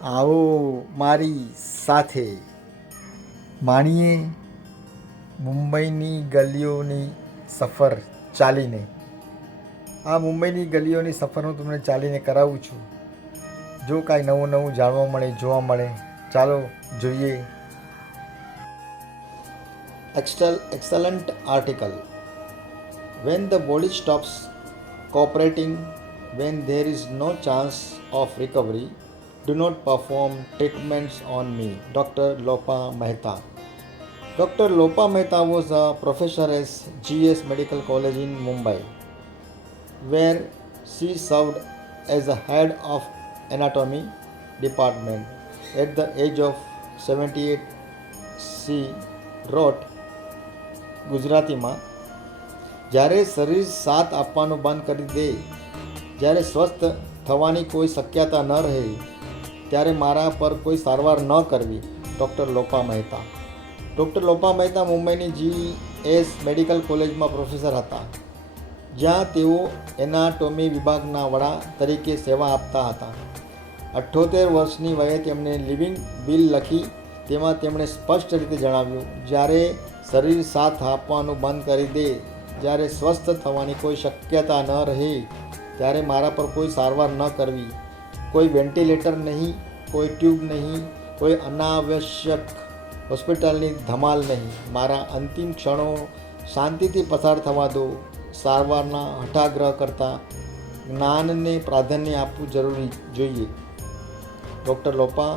આવો મારી સાથે માણીએ મુંબઈની ગલીઓની સફર ચાલીને. આ મુંબઈની ગલીઓની સફર હું તમને ચાલીને કરાવું છું. જો કાંઈ નવું નવું જાણવા મળે, જોવા મળે, ચાલો જોઈએ. Excellent article. When the body stops cooperating, when there is no chance of recovery, do not perform treatments on me. Dr. Lopa Mehta. Dr. Lopa Mehta was a professor at GS Medical College in Mumbai, where she served as the head of anatomy department. At the age of 78, she wrote, ગુજરાતીમાં, જ્યારે શરીર સાથ આપવાનું બંધ કરી દે, જ્યારે સ્વસ્થ થવાની કોઈ શક્યતા ન રહે, ત્યારે મારા પર કોઈ સારવાર ન કરવી. ડૉક્ટર લોપા મહેતા. ડૉક્ટર લોપા મહેતા મુંબઈની GS મેડિકલ કોલેજમાં પ્રોફેસર હતા, જ્યાં તેઓ એનાટોમી વિભાગના વડા તરીકે સેવા આપતા હતા. 78 વર્ષની વયે તેમણે લિવિંગ બિલ લખી. તેમાં તેમણે સ્પષ્ટ રીતે જણાવ્યું, જ્યારે શરીર સાથ આપવાનું બંધ કરી દે, જ્યારે સ્વસ્થ થવાની કોઈ શક્યતા ન રહે, ત્યારે મારા પર કોઈ સારવાર ન કરવી, કોઈ વેન્ટિલેટર નહીં, કોઈ ટ્યુબ નહીં, કોઈ અનાવશ્યક હોસ્પિટલની ધમાલ નહીં. મારા અંતિમ ક્ષણો શાંતિથી પસાર થવા દો. સારવારના હઠાગ્રહ કરતાં જ્ઞાનને પ્રાધાન્ય આપવું જરૂરી જોઈએ. ડૉક્ટર લોપા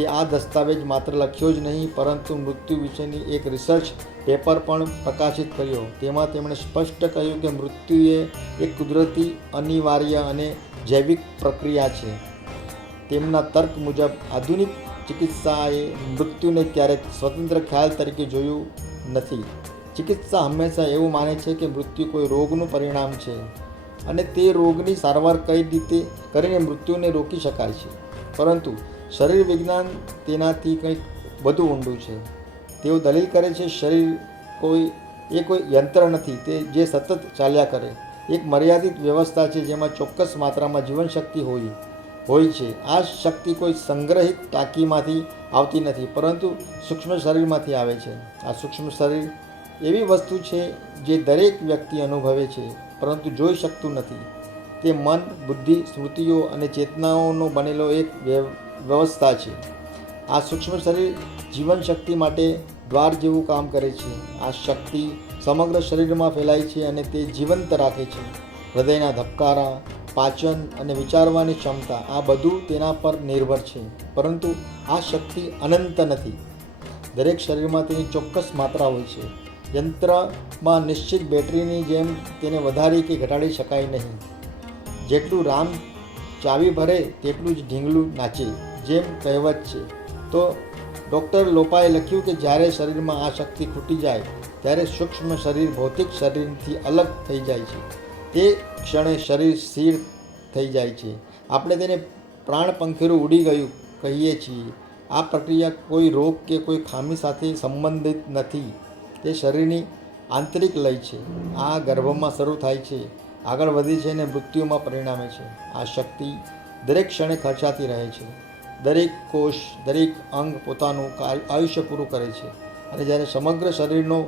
એ આ દસ્તાવેજ માત્ર લખ્યો જ નહીં, પરંતુ મૃત્યુ વિશેની એક રિસર્ચ પેપર પણ પ્રકાશિત કર્યો. તેમાં તેમણે સ્પષ્ટ કહ્યું કે મૃત્યુ એ એક કુદરતી, અનિવાર્ય અને જૈવિક પ્રક્રિયા છે. તેમના તર્ક મુજબ આધુનિક ચિકિત્સાએ મૃત્યુને ક્યારેક સ્વતંત્ર ખ્યાલ તરીકે જોયું નથી. ચિકિત્સા હંમેશા એવું માને છે કે મૃત્યુ કોઈ રોગનું પરિણામ છે અને તે રોગની સારવાર કઈ રીતે કરીને મૃત્યુને રોકી શકાય છે. પરંતુ શરીર વિજ્ઞાન તેનાથી કંઈક વધુ ઊંડું છે. તેઓ દલીલ કરે છે, શરીર કોઈ યંત્ર નથી તે જે સતત ચાલ્યા કરે. એક મર્યાદિત વ્યવસ્થા છે જેમાં ચોક્કસ માત્રામાં જીવનશક્તિ હોય છે. આ શક્તિ કોઈ સંગ્રહિત ટાંકીમાંથી આવતી નથી, પરંતુ સૂક્ષ્મ શરીરમાંથી આવે છે. આ સૂક્ષ્મ શરીર એવી વસ્તુ છે જે દરેક વ્યક્તિ અનુભવે છે, પરંતુ જોઈ શકતું નથી. તે મન, બુદ્ધિ, સ્મૃતિઓ અને ચેતનાઓનો બનેલો એક વ્યવસ્થા છે. આ સૂક્ષ્મ શરીર જીવન શક્તિ માટે દ્વાર જેવું કામ કરે છે. આ શક્તિ સમગ્ર શરીરમાં ફેલાય છે અને તે જીવંત રાખે છે. હૃદયના ધબકારા, પાચન અને વિચારવાની ક્ષમતા, આ બધું તેના પર નિર્ભર છે. પરંતુ આ શક્તિ અનંત નથી. દરેક શરીરમાં તેની ચોક્કસ માત્રા હોય છે. યંત્રમાં નિશ્ચિત બેટરીની જેમ તેને વધારી કે ઘટાડી શકાય નહીં. જેટલું રામ ચાવી ભરે તેટલું જ ઢીંગલું નાચે, જેમ કહેવત છે. તો ડૉક્ટર લોપાએ લખ્યું કે જ્યારે શરીરમાં આ શક્તિ ખૂટી જાય, ત્યારે સૂક્ષ્મ શરીર ભૌતિક શરીરથી અલગ થઈ જાય છે. તે ક્ષણે શરીર સ્થિર થઈ જાય છે. આપણે તેને પ્રાણ પંખીરું ઉડી ગયું કહીએ છીએ. આ પ્રક્રિયા કોઈ રોગ કે કોઈ ખામી સાથે સંબંધિત નથી. તે શરીરની આંતરિક લય છે. આ ગર્ભમાં શરૂ થાય છે, આગળ વધે છે અને મૃત્યુમાં પરિણામે છે. આ શક્તિ દરેક ક્ષણે ખર્ચાતી રહે છે. દરેક કોષ, દરેક અંગ પોતાનું આયુષ્ય પૂરું કરે છે. અને જ્યારે સમગ્ર શરીરનો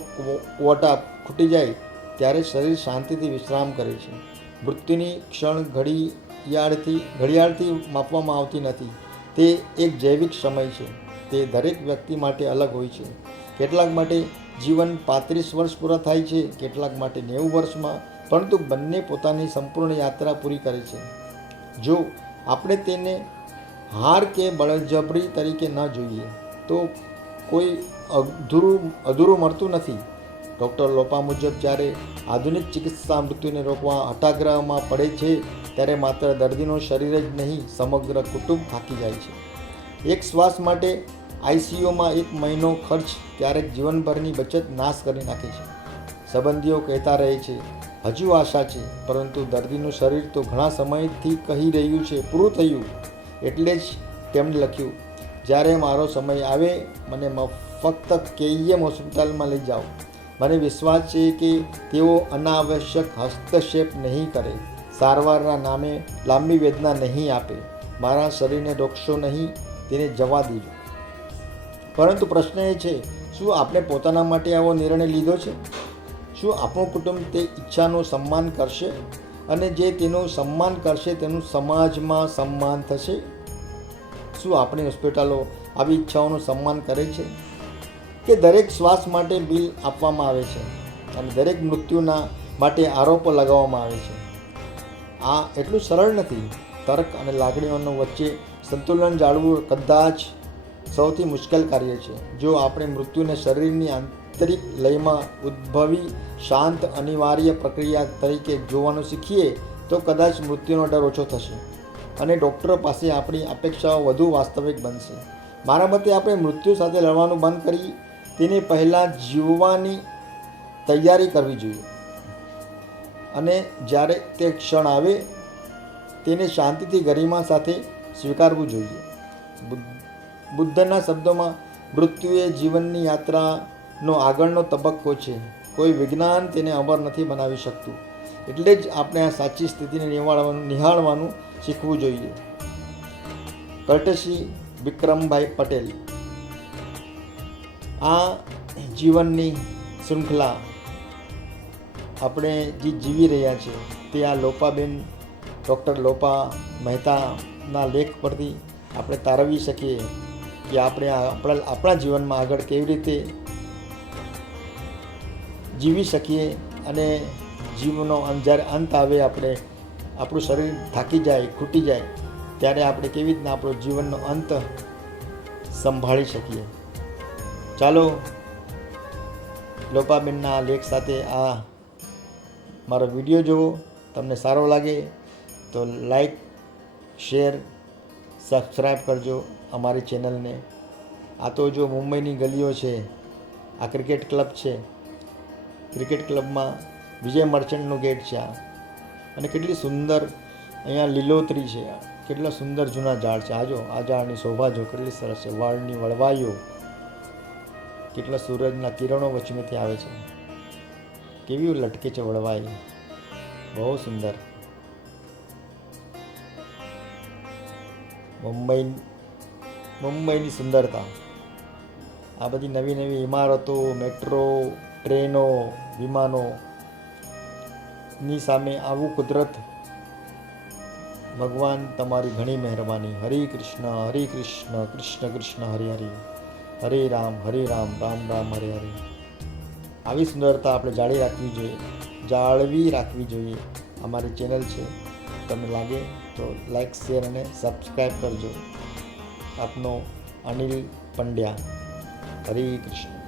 ક્વોટા ખૂટી જાય, ત્યારે શરીર શાંતિથી વિશ્રામ કરે છે. મૃત્યુની ક્ષણ ઘડિયાળથી માપવામાં આવતી નથી. તે એક જૈવિક સમય છે. તે દરેક વ્યક્તિ માટે અલગ હોય છે. કેટલાક માટે જીવન 35 વર્ષ પૂરા થાય છે, કેટલાક માટે 90 વર્ષમાં, પરંતુ બંને પોતાની સંપૂર્ણ યાત્રા પૂરી કરે છે. જો આપણે તેને હાર કે બળજબરી તરીકે ન જોઈએ, તો કોઈ અધૂરું મળતું નથી. ડૉક્ટર લોપા મુજબ જ્યારે આધુનિક ચિકિત્સા મૃત્યુને રોકવા હઠાગ્રહમાં પડે છે, ત્યારે માત્ર દર્દીનું શરીર જ નહીં, સમગ્ર કુટુંબ થાકી જાય છે. એક શ્વાસ માટે ICUમાં 1 મહિનો ખર્ચ ક્યારેક જીવનભરની બચત નાશ કરી નાખે છે. સંબંધીઓ કહેતા રહે છે, હજુ આશા છે, પરંતુ દર્દીનું શરીર તો ઘણા સમયથી કહી રહ્યું છે, પૂરું થયું. એટલે જ તેમણે લખ્યું, જ્યારે મારો સમય આવે, મને ફક્ત KEM હોસ્પિટલમાં લઈ જાઓ. મને વિશ્વાસ છે કે તેઓ અનાવશ્યક હસ્તક્ષેપ નહીં કરે, સારવારના નામે લાંબી વેદના નહીં આપે. મારા શરીરને રોકશો નહીં, તેને જવા દેજો. પરંતુ પ્રશ્ન એ છે, શું આપણે પોતાના માટે આવો નિર્ણય લીધો છે? શું આપણું કુટુંબ તે ઈચ્છાનું સન્માન કરશે અને જે તેનું સન્માન કરશે તેનું સમાજમાં સન્માન થશે? શું આપણી હોસ્પિટલો આવી ઈચ્છાઓનું સન્માન કરે છે કે દરેક શ્વાસ માટે બિલ આપવામાં આવે છે અને દરેક મૃત્યુના માટે આરોપો લગાવવામાં આવે છે? આ એટલું સરળ નથી. તર્ક અને લાગણીઓનો વચ્ચે સંતુલન જાળવવું કદાચ સૌથી મુશ્કેલ કાર્ય છે. જો આપણે મૃત્યુને શરીરની આંતરિક લયમાં ઉદ્ભવી શાંત અનિવાર્ય પ્રક્રિયા તરીકે જોવાનું શીખીએ તો કદાચ મૃત્યુનો ડર ઓછો થશે અને ડૉક્ટરો પાસે આપણી અપેક્ષાઓ વધુ વાસ્તવિક બનશે. મારા મતે આપણે મૃત્યુ સાથે લડવાનું બંધ કરી તેની પહેલાં જીવવાની તૈયારી કરવી જોઈએ અને જ્યારે તે ક્ષણ આવે તેને શાંતિથી ગરિમા સાથે સ્વીકારવું જોઈએ. બુદ્ધના શબ્દોમાં મૃત્યુ એ જીવનની યાત્રાનો આગળનો તબક્કો છે. કોઈ વિજ્ઞાન તેને અમર નથી બનાવી શકતું. એટલે જ આપણે આ સાચી સ્થિતિને નિહાળવાનું શીખવું જોઈએ. કર્ટેસી વિક્રમભાઈ પટેલ. આ જીવનની શૃંખલા આપણે જે જીવી રહ્યા છે તે આ લોપાબેન ડૉક્ટર લોપા મહેતાના લેખ પરથી આપણે તારવી શકીએ કે આપણે આપણા જીવનમાં આગળ કેવી રીતે જીવી શકીએ અને જીવનો જ્યારે અંત આવે, આપણું શરીર થાકી જાય, ખૂટી જાય, ત્યારે આપણે કેવી રીતના આપણો જીવનનો અંત સંભાળી શકીએ. ચાલો લોપાબેનના લેખ સાથે આ મારો વિડીયો જુઓ. તમને સારો લાગે તો લાઈક, શેર, સબસ્ક્રાઈબ કરજો અમારી ચેનલને. આ તો જો મુંબઈની ગલીઓ છે, આ ક્રિકેટ ક્લબ છે. ક્રિકેટ ક્લબમાં વિજય મર્ચન્ટનું ગેટ છે આ. અને કેટલી સુંદર અહીંયા લીલોતરી છે, કેટલા સુંદર જૂના ઝાડ છે. આ ઝાડની શોભા જો કેટલી સરસ છે. વાળની વળવાઈઓ, કેટલા સૂરજના કિરણો વચમેથી આવે છે, કેવી લટકે છે વળવાઈ, બહુ સુંદર. મુંબઈની સુંદરતા, આ બધી નવી નવી ઇમારતો, મેટ્રો, ટ્રેનો, વિમાનો ની સામે આવું કુદરત. ભગવાન તમારી ઘણી મહેરબાની. હરે કૃષ્ણ કૃષ્ણ કૃષ્ણ હરે હરે, હરે રામ રામ રામ હરે હરે. આવી સુંદરતા આપણે જાળવી રાખવી જોઈએ. અમારી ચેનલ છે, તમને લાગે તો લાઈક, શેર અને સબસ્ક્રાઈબ કરજો. આપનો અનિલ પંડ્યા. હરે કૃષ્ણ.